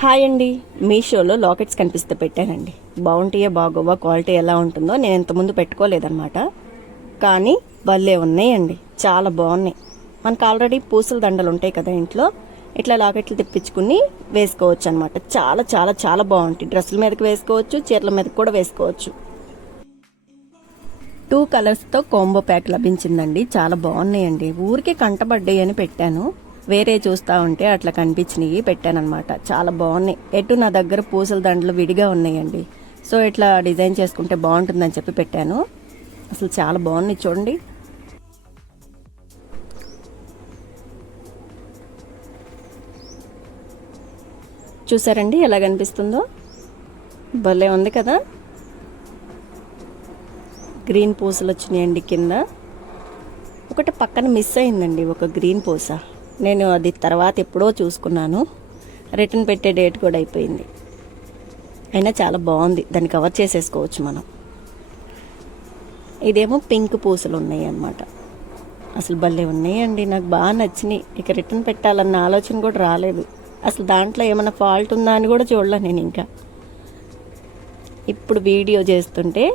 Hi అండి, మీషోలో lockets కనిపిస్తే పెట్టానండి. బాగుంటాయో బాగోవా, క్వాలిటీ ఎలా ఉంటుందో నేను ఇంతకుముందు పెట్టుకోలేదన్నమాట. కానీ భలే ఉన్నాయండి, చాలా బాగున్నాయి. మనకు ఆల్రెడీ పూసల దండలు ఉంటాయి కదా ఇంట్లో, ఇట్లా లాకెట్లు తెప్పించుకుని వేసుకోవచ్చు అనమాట. చాలా చాలా చాలా బాగుంటాయి. డ్రెస్సుల మీదకి వేసుకోవచ్చు, చీరల మీదకి కూడా వేసుకోవచ్చు. 2 కలర్స్తో కాంబో ప్యాక్ లభించిందండి. చాలా బాగున్నాయండి. ఊరికే కంటపడ్డాయి అని పెట్టాను. వేరే చూస్తూ ఉంటే అట్లా కనిపించినవి పెట్టానమాట. చాలా బాగున్నాయి. ఎటు నా దగ్గర పూసల దండలు విడిగా ఉన్నాయండి. సో ఇట్లా డిజైన్ చేసుకుంటే బాగుంటుందని చెప్పి పెట్టాను. అసలు చాలా బాగున్నాయి చూడండి. చూసారండి ఎలా కనిపిస్తుందో, భలే ఉంది కదా. గ్రీన్ పూసలు వచ్చినాయండి. కింద ఒకటి పక్కన మిస్ అయిందండి, ఒక గ్రీన్ పూస. నేను అది తర్వాత ఎప్పుడో చూసుకున్నాను. రిటర్న్ పెట్టే డేట్ కూడా అయిపోయింది. అయినా చాలా బాగుంది, దాన్ని కవర్ చేసేసుకోవచ్చు మనం. ఇదేమో పింక్ పూసలు ఉన్నాయి అన్నమాట. అసలు భలే ఉన్నాయండి, నాకు బాగా నచ్చినాయి. ఇక రిటర్న్ పెట్టాలన్న ఆలోచన కూడా రాలేదు. అసలు దాంట్లో ఏమైనా ఫాల్ట్ ఉందా అని కూడా చూడలే నేను. ఇంకా ఇప్పుడు వీడియో చేస్తుంటే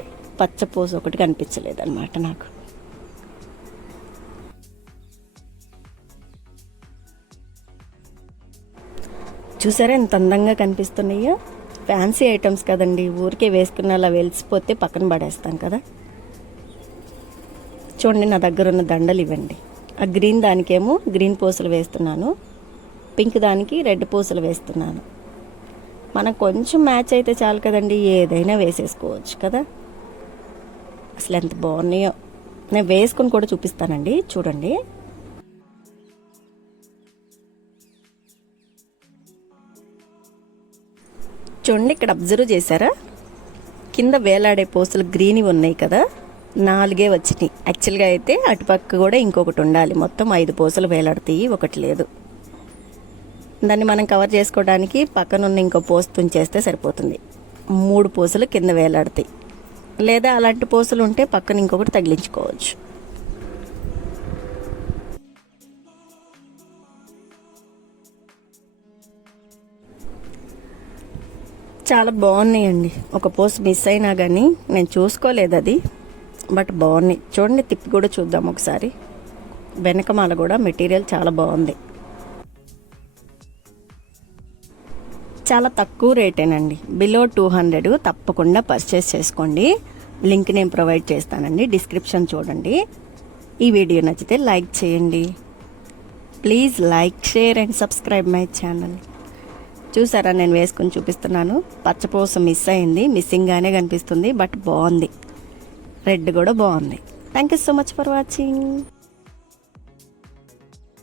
పచ్చ పూస ఒకటి కనిపించలేదు అనమాట నాకు. చూసారా ఎంత అందంగా కనిపిస్తున్నాయో. ఫ్యాన్సీ ఐటమ్స్ కదండి, ఊరికే వేసుకున్న అలా వెలిసిపోతే పక్కన పడేస్తాం కదా. చూడండి, నా దగ్గర ఉన్న దండలు ఇవ్వండి. ఆ గ్రీన్ దానికేమో గ్రీన్ పూసలు వేస్తున్నాను, పింక్ దానికి రెడ్ పూసలు వేస్తున్నాను. మనకు కొంచెం మ్యాచ్ అయితే చాలు కదండి, ఏదైనా వేసేసుకోవచ్చు కదా. అసలు ఎంత బాగున్నాయో. నేను వేసుకొని కూడా చూపిస్తానండి, చూడండి. చూడండి, ఇక్కడ అబ్జర్వ్ చేశారా, కింద వేలాడే పూసలు గ్రీన్ ఉన్నాయి కదా, 4 వచ్చినాయి. యాక్చువల్గా అయితే అటుపక్క కూడా ఇంకొకటి ఉండాలి. మొత్తం 5 పూసలు వేలాడతాయి, ఒకటి లేదు. దాన్ని మనం కవర్ చేసుకోవడానికి పక్కనున్న ఇంకో పూస తుంచేస్తే సరిపోతుంది. 3 పూసలు కింద వేలాడతాయి. లేదా అలాంటి పూసలు ఉంటే పక్కన ఇంకొకటి తగిలించుకోవచ్చు. చాలా బాగున్నాయండి. ఒక పోస్ట్ మిస్ అయినా కానీ నేను చూసుకోలేదు అది, బట్ బాగున్నాయి. చూడండి, తిప్పి కూడా చూద్దాం ఒకసారి. వెనకమాల కూడా మెటీరియల్ చాలా బాగుంది. చాలా తక్కువ రేటేనండి, బిలో 200. తప్పకుండా పర్చేస్ చేసుకోండి. లింక్ నేను ప్రొవైడ్ చేస్తానండి, డిస్క్రిప్షన్ చూడండి. ఈ వీడియో నచ్చితే లైక్ చేయండి. Please like, share and subscribe my channel. చూసారా, నేను వేసుకొని చూపిస్తున్నాను. పచ్చపూస మిస్ అయింది, మిస్సింగ్గానే కనిపిస్తుంది, బట్ బాగుంది. రెడ్ కూడా బాగుంది. Thank you so much for watching.